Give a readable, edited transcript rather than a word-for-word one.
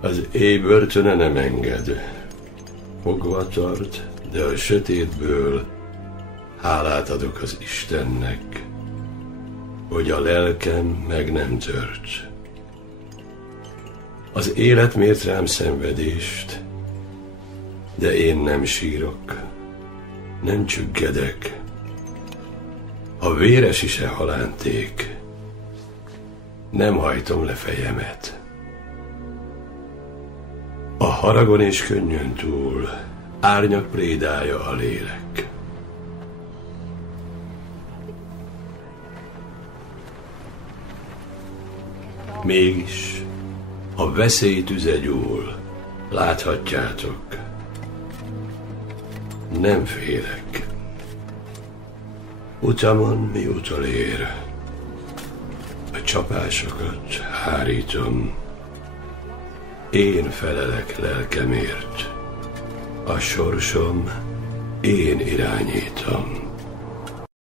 Az éj börtöne nem enged. Fogva tart, de a sötétből hálát adok az Istennek, hogy a lelkem meg nem tört. Az élet mért rám szenvedést, de én nem sírok, nem csüggedek. A véres is e halánték, nem hajtom le fejemet. A haragon és könnyön túl árnyak prédája a lélek. Mégis a veszély tüze gyúl, láthatjátok, nem félek. Utamon mi utolér, a csapásokat hárítom, én felelek lelkemért, a sorsom én irányítom.